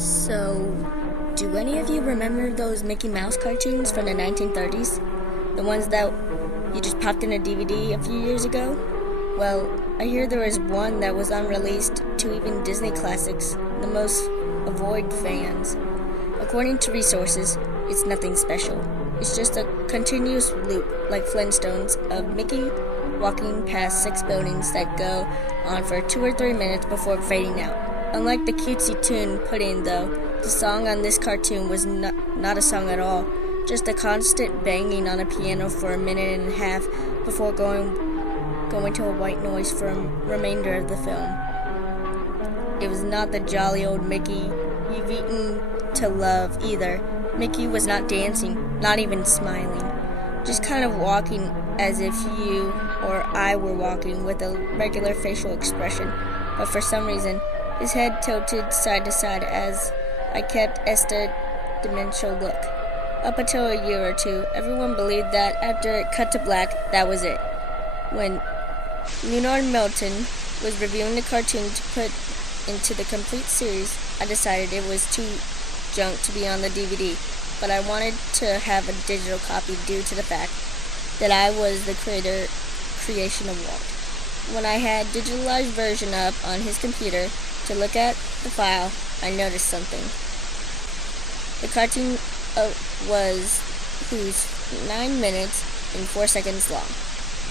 So, do any of you remember those Mickey Mouse cartoons from the 1930s? The ones that you just popped in a DVD a few years ago? Well, I hear there was one that was unreleased to even Disney classics, the most avoid fans. According to resources, it's nothing special. It's just a continuous loop, like Flintstones, of Mickey walking past 6 buildings that go on for 2 or 3 minutes before fading out. Unlike the cutesy tune put in, though, the song on this cartoon was not a song at all, just a constant banging on a piano for a minute and a half before going to a white noise for the remainder of the film. It was not the jolly old Mickey you've eaten to love either. Mickey was not dancing, not even smiling, just kind of walking as if you or I were walking with a regular facial expression, but for some reason, his head tilted side to side as I kept a dementia look. Up until a year or two, everyone believed that after it cut to black, that was it. When Leonard Milton was reviewing the cartoon to put into the complete series, I decided it was too junk to be on the DVD, but I wanted to have a digital copy due to the fact that I was the creation of Walt. When I had digitalized version up on his computer to look at the file, I noticed something. The cartoon was 9 minutes and 4 seconds long.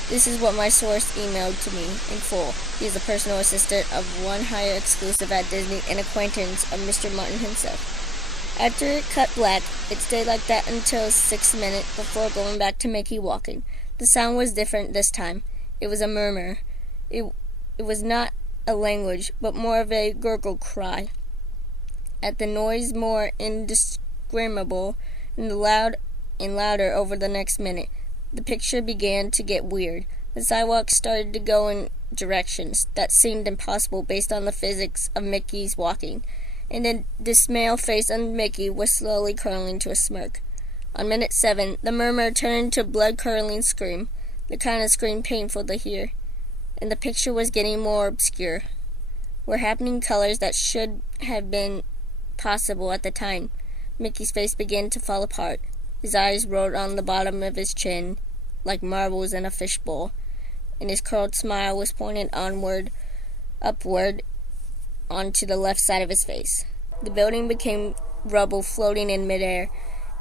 This is what my source emailed to me in full. He is a personal assistant of one higher exclusive at Disney and acquaintance of Mr. Martin himself. After it cut black, it stayed like that until 6 minutes before going back to Mickey walking. The sound was different this time. It was a murmur. It was not a language, but more of a gurgle cry. At the noise more indescribable and louder over the next minute, the picture began to get weird. The sidewalk started to go in directions that seemed impossible based on the physics of Mickey's walking, and the dismayed face on Mickey was slowly curling to a smirk. On minute 7, the murmur turned to a blood-curdling scream, the kind of scream painful to hear, and the picture was getting more obscure. Were happening colors that should have been possible at the time. Mickey's face began to fall apart. His eyes rolled on the bottom of his chin, like marbles in a fishbowl, and his curled smile was pointed upward, onto the left side of his face. The building became rubble floating in midair,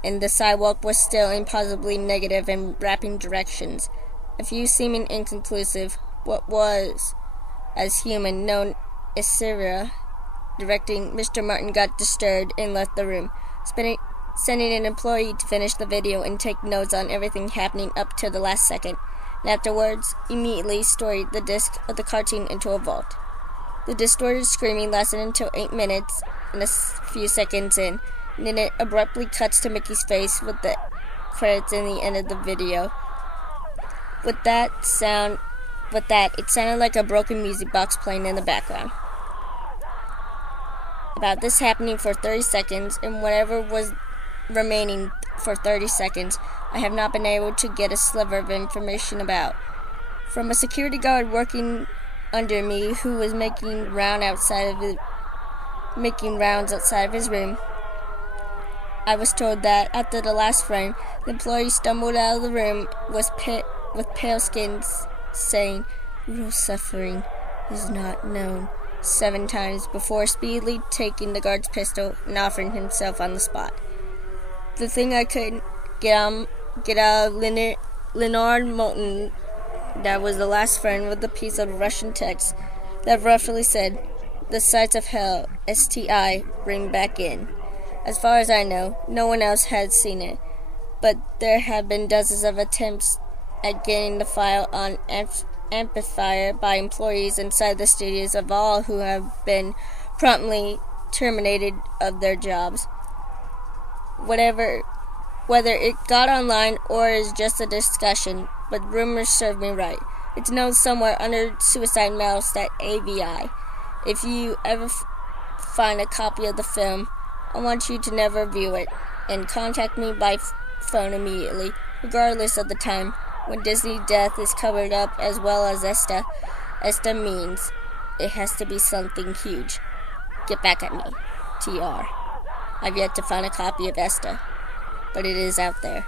and the sidewalk was still impossibly negative in wrapping directions. A few seeming inconclusive, what was, as human, known as Syria, directing Mr. Martin got disturbed and left the room, sending an employee to finish the video and take notes on everything happening up to the last second, and afterwards immediately stored the disc of the cartoon into a vault. The distorted screaming lasted until 8 minutes and a few seconds in, and then it abruptly cuts to Mickey's face with the credits in the end of the video. It sounded like a broken music box playing in the background. About this happening for 30 seconds, and whatever was remaining for 30 seconds, I have not been able to get a sliver of information about. From a security guard working under me who was making rounds outside of his room, I was told that after the last frame, the employee stumbled out of the room with pale skin, saying, "Real suffering is not known," 7 times before speedily taking the guard's pistol and offering himself on the spot. The thing I couldn't get out of Leonard Milton, that was the last frame with a piece of Russian text that roughly said, "The sights of hell, STI, bring back in." As far as I know, no one else had seen it, but there have been dozens of attempts at getting the file on amplifier by employees inside the studios of all who have been promptly terminated of their jobs. Whether it got online or is just a discussion, but rumors serve me right. It's known somewhere under Suicidemouse.avi. If you ever find a copy of the film, I want you to never view it, and contact me by phone immediately, regardless of the time. When Disney death is covered up as well as ESTA means it has to be something huge. Get back at me. TR. I've yet to find a copy of Esta, but it is out there.